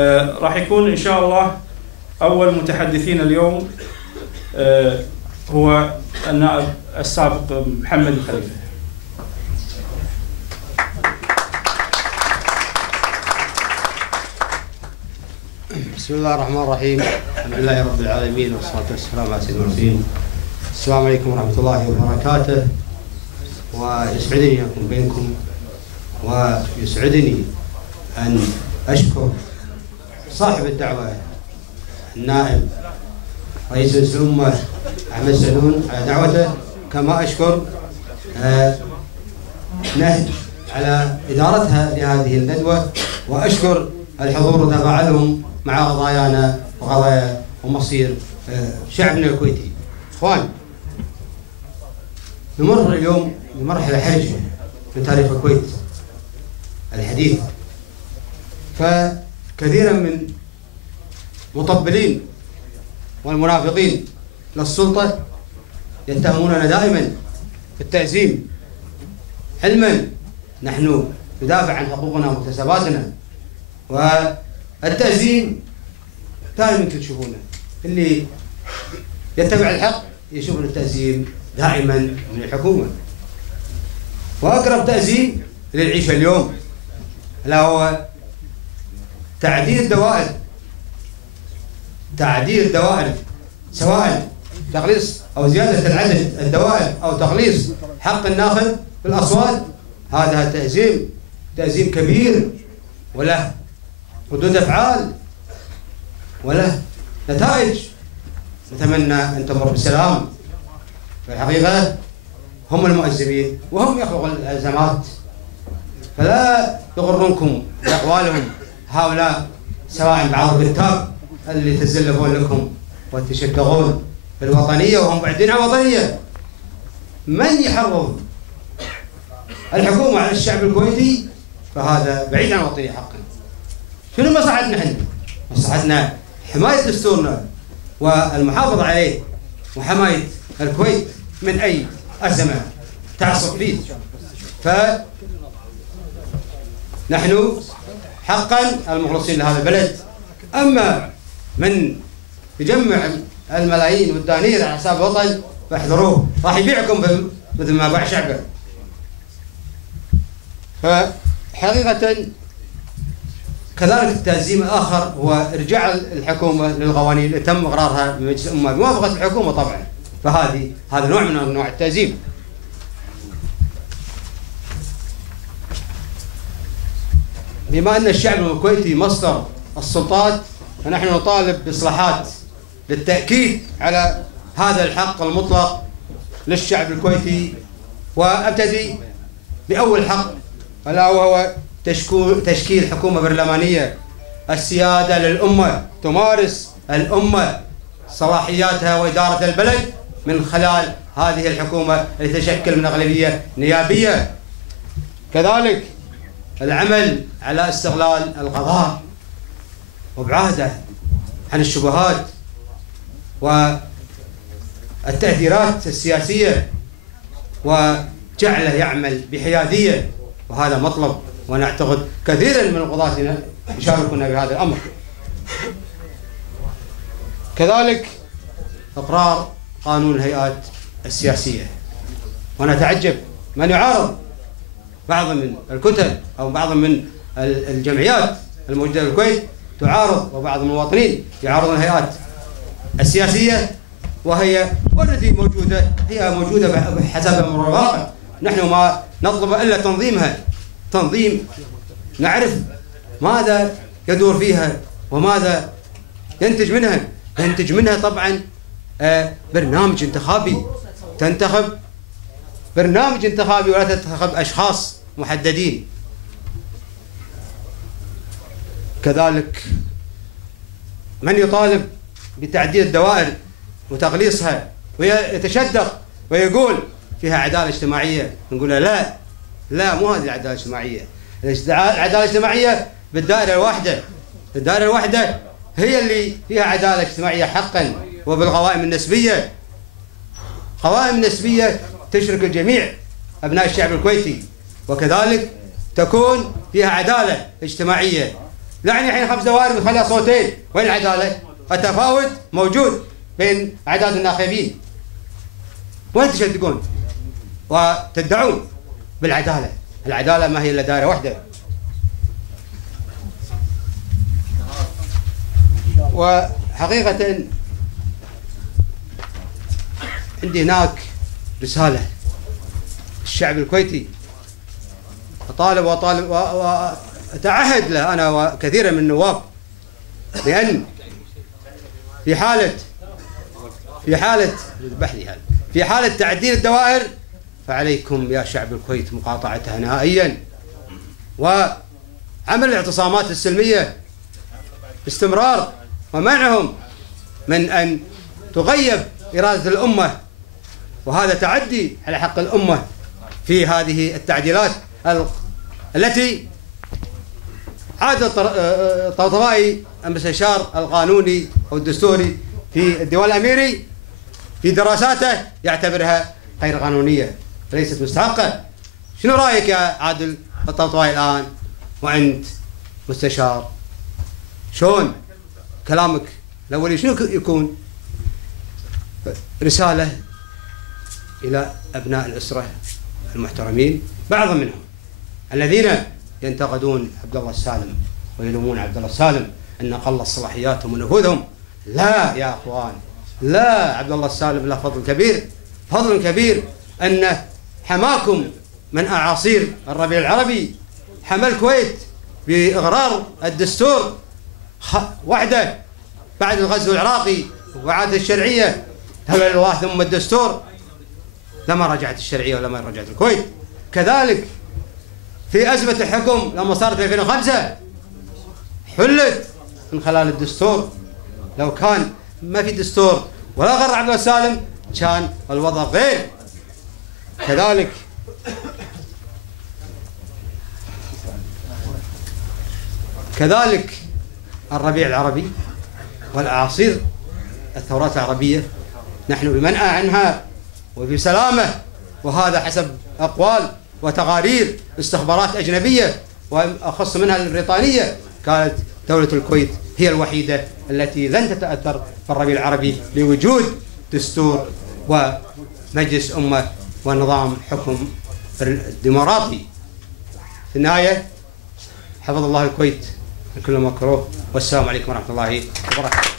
راح يكون إن شاء الله أول متحدثين اليوم هو النائب السابق محمد الخليفة. بسم الله الرحمن الرحيم. الحمد لله رب العالمين والصلاة والسلام على سيدنا المرسلين. السلام عليكم ورحمة الله وبركاته. ويسعدني أن أكون بينكم، ويسعدني أن أشكر صاحب الدعوة النائب رئيس الأمة أحمد سعدون على دعوته، كما أشكر نهج على إدارتها لهذه الندوة، وأشكر الحضور وتفاعلهم مع قضايانا وقضايا ومصير شعبنا الكويتي. إخوان، نمر اليوم بمرحلة حرجة من تاريخ الكويت الحديث، فكثيرا من مطبلين والمنافقين للسلطة يتهموننا دائما بالتأزيم، علما نحن ندافع عن حقوقنا ومكتسباتنا. والتأزيم دائما تشوفونه، اللي يتبع الحق يشوف التأزيم دائما من الحكومة. وأقرب تأزيم اللي نعيشه اليوم لا هو تعديل الدوائر، سواء تقليص أو زيادة العدد الدوائر أو تقليص حق الناخب بالأصوات. هذا تأزيم كبير، وله ردود أفعال وله نتائج نتمنى أن تمر بسلام. في الحقيقة هم المؤزمين وهم يخلقوا الأزمات، فلا يغرنكم بأقوالهم هؤلاء، سواء بعض الكتاب اللي يتزلفون لكم ويتشدقون بالوطنية وهم بعدين عن وطنية. من يحرض الحكومة على الشعب الكويتي فهذا بعيد عن الوطنية حقا. شنو مصلحتنا احنا؟ مصلحتنا حماية دستورنا والمحافظة عليه، وحماية الكويت من أي أزمة تعصف فيه. فنحن حقا المخلصين لهذا البلد. أما من يجمع الملايين والدنانير على حساب الوطن فاحذروه، راح يبيعكم مثل ما باع شعبه. فحقيقة كذلك التأزيم الآخر هو إرجاع الحكومة للقوانين اللي تم إقرارها بمجلس الأمة بموافقة الحكومة طبعا. هذا نوع من أنواع التأزيم. بما أن الشعب الكويتي مصدر السلطات، فنحن نطالب بإصلاحات للتأكيد على هذا الحق المطلق للشعب الكويتي. وأبتدي بأول حق، ألا وهو تشكيل حكومة برلمانية السيادة للأمة، تمارس الأمة صلاحياتها وإدارة البلد من خلال هذه الحكومة التي تشكل من أغلبية نيابية. كذلك العمل على استغلال القضاء وابعاده عن الشبهات والتأثيرات السياسية، وجعله يعمل بحيادية، وهذا مطلب، ونعتقد كثيرا من القضاة يشاركون بهذا الأمر. كذلك إقرار قانون الهيئات السياسية، ونتعجب من يعارض بعض من الكتل أو بعض من الجمعيات الموجودة في الكويت تعارض، وبعض من المواطنين يعارضون الهيئات السياسية، وهي والتي موجودة، هي موجودة بحسب أمر الواقع. نحن ما نطلب إلا تنظيمها، تنظيم نعرف ماذا يدور فيها وماذا ينتج منها. ينتج منها طبعا برنامج انتخابي، تنتخب برنامج انتخابي ولا تنتخب أشخاص محددين. كذلك من يطالب بتعديل الدوائر وتقليصها ويتشدق ويقول فيها عدالة اجتماعية، نقول لا مو هذه العدالة الاجتماعية. العدالة الاجتماعية بالدائرة الواحدة، الدائرة الواحدة هي اللي فيها عدالة اجتماعية حقا، وبالقوائم النسبية. قوائم نسبية تشرك الجميع أبناء الشعب الكويتي، وكذلك تكون فيها عدالة اجتماعية. يعني الحين 5 دوائر بتخليها صوتين، وين العداله؟ التفاوت موجود بين اعداد الناخبين. وين تشدقون وتدعون بالعداله؟ العداله ما هي الا دائره واحده. وحقيقه عندي هناك رساله الشعب الكويتي، أطالب وأتعهد له أنا وكثير من النواب بأن في حالة تعديل الدوائر فعليكم يا شعب الكويت مقاطعتها نهائيا، وعمل الاعتصامات السلمية باستمرار، ومنعهم من أن تغيب إرادة الأمة، وهذا تعدي على حق الأمة في هذه التعديلات التي عاد الطبطبائي المستشار القانوني أو الدستوري في الديوان الأميري في دراساته يعتبرها غير قانونية وليست مستحقة. شنو رأيك يا عادل الطبطبائي الآن وأنت مستشار؟ شلون كلامك الأولي شنو يكون؟ رسالة إلى أبناء الأسرة المحترمين، بعض منهم الذين ينتقدون عبد الله السالم ويلومون عبد الله السالم أن قلص صلاحياتهم ونفوذهم. لا يا أخوان، لا، عبد الله السالم له فضل كبير أن حماكم من أعاصير الربيع العربي، حمى الكويت بإغرار الدستور وحده بعد الغزو العراقي وإعادة الشرعية. هلا الله ثم الدستور لما رجعت الشرعية ولما رجعت الكويت. كذلك في أزمة الحكم لما صارت في 2005 حلت من خلال الدستور. لو كان ما في دستور ولا غير عبد الله السالم كان الوضع غير. كذلك الربيع العربي والأعاصير الثورات العربية نحن بمنأى عنها وفي سلامة، وهذا حسب أقوال وتقارير استخبارات أجنبية وأخص منها البريطانية. كانت دولة الكويت هي الوحيدة التي لن تتأثر في الربيع العربي لوجود دستور ومجلس أمة ونظام حكم ديمقراطي. في النهاية حفظ الله الكويت من كل مكروه، والسلام عليكم ورحمة الله وبركاته.